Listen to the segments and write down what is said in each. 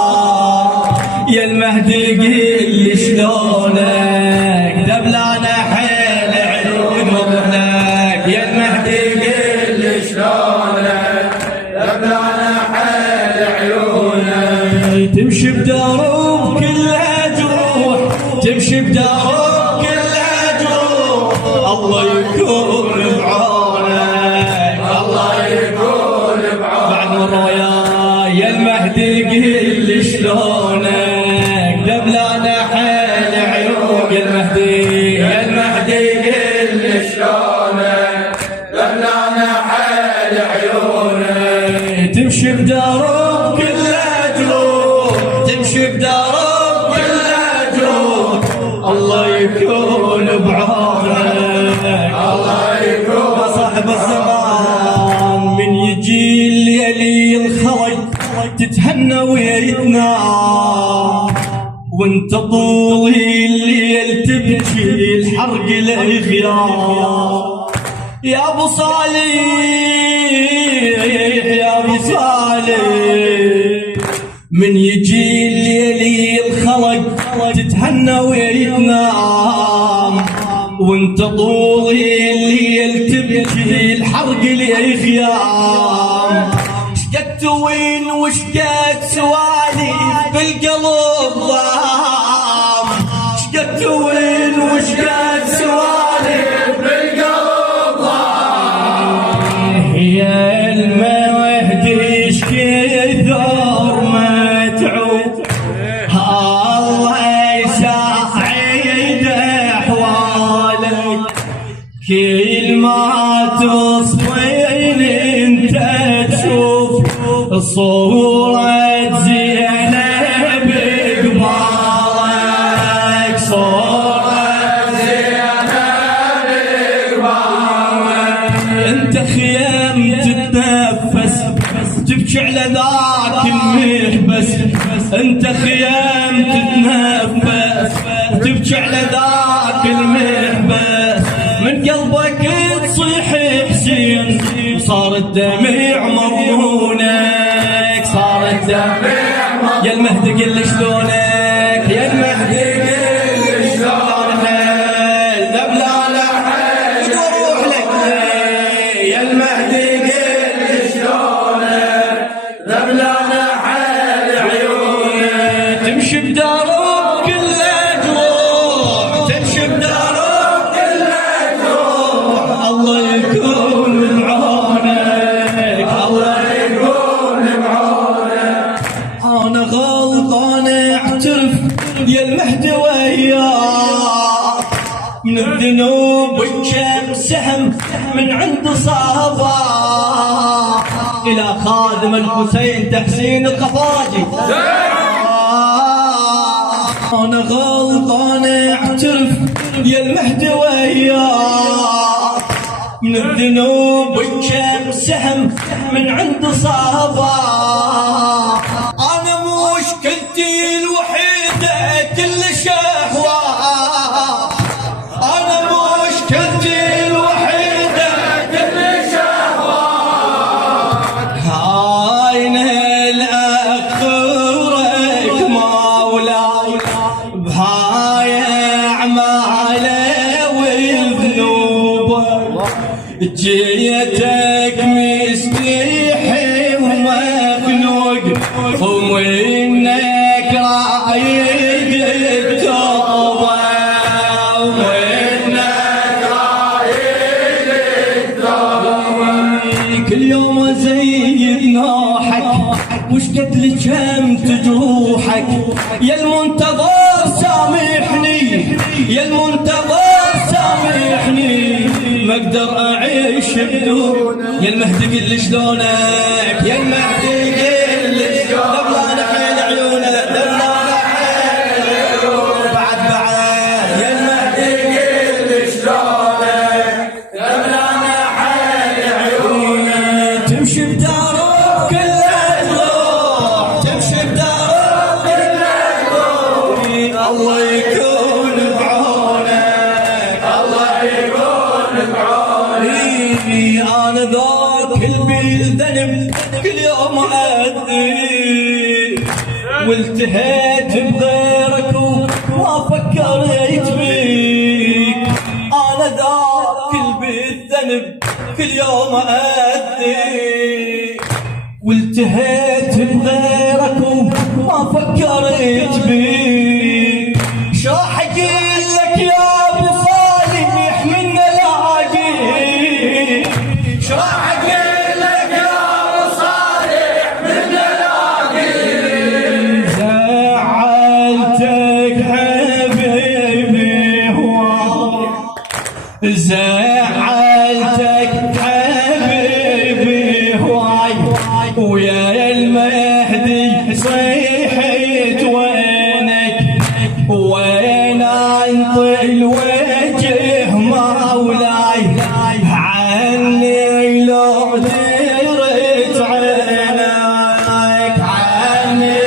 الزهراء يا المهدي قل لي شلونك دبلانه حيل عيونك يا المهدي قل لي شلونك دبلانه حيل عيونك تمشي بدرب كلها جروح تمشي بدرب كلها جروح الله يكون بعونك الله يكون بعونك بعد مرايا يا المهدي قل لي شلونك دبلانه حيل عيونك يا المهدي قل لي شلونك دبلانه حيل عيونك تمشي بدرب كلها جروح تمشي بدرب كلها جروح الله يكون بعونك الله يكون يا صاحب الزمان من يجي الليل الخرج تتهنى ويتنام وانت طول الليل تبكي الحرق الغياب يا ابو صالح يا ابو صالح من يجي الليل الخلق تتهنى ويتنام وانت طول الليل تبكي الحرق الغياب شقد توين وشقد سوالف بالقلب ضام شقد توين وشقد سوالف بالقلب ضام هي المهدي كثر متعوب الله يساعد احوالك كل ما تصفين انت تشوف صورة زينب بقبالك صورة زينب بقبالك انت خيام تتنفس تبكي على ذاك المحبس انت خيام تتنفس تبكي على ذاك المحبس من قلبك تصيح حسين صار الدمع مضمونك صار الدمع يا المهدي قل لي شلونك يا المهدي قل لي شلونك دبلانه حيل وروح لك يا المهدي قل لي شلونك دبلانه حيل عيونك تمشي بدرب كله جروح تمشي بدرب كله جروح الله يكون بعونك الله يكون بعونك انا غلطان اعترف يا المهدي وياك من الذنوب كم سهم من عند صابا الى خادم الحسين تحسين القفاجي انا غلطان اعترف يا المهدي وياك من الذنوب كم سهم من عند صابا انا مشكلتي الوحيده كل شهوه انا مشكلتي الوحيده كل شهوه هاين الاخرك مولاي بهاي اعماله وذنوبه جيتك مستحي ومخنوق ومنك رايد التوبه ومنك رايد التوبه كل يوم ازيد نوحك وش قد لي كم تجروحك يا المنتظر سامحني يا المنتظر سامحني ما اقدر اعيش بدون يا المهدي قل لي شلونك يا المهدي قل لي شلونك دبلانه حيل عيونك دبلانه حيل عيونك بعد يا المهدي قل لي شلونك دبلانه حيل عيونك تمشي بدارك كلها تروح تمشي بدارك كلها تروح الله يكون بعونك الله يكون بعونك انا ذاك البلده بالذنب كل يوم أأذي والتهيت بغيرك وما فكرت بيك أنا ذاك بالذنب كل يوم أأذي والتهيت بغيرك وما فكرت بيك شو حكي لك يا ابو صالح من لاقي شو حكي لك يا ابو صالح من لاقي زعلتك حبيبي زعلتك حبيبي هواي ويا المهدي صيحت وينك وين انطي الوجه مولاي عني لو درت عينك عني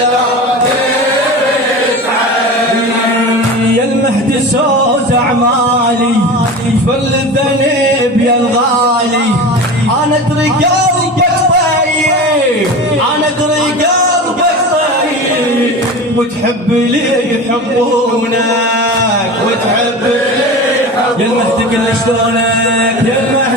لو درت عينك يا المهدي صوت اعمالي فل الذنب يا الغالي انا ادري قلبك طيب انا ادري قلبك طيب وتحب لي يحبونك وتحب لي يحبونك يا المهدي كل شلونك يا المهدي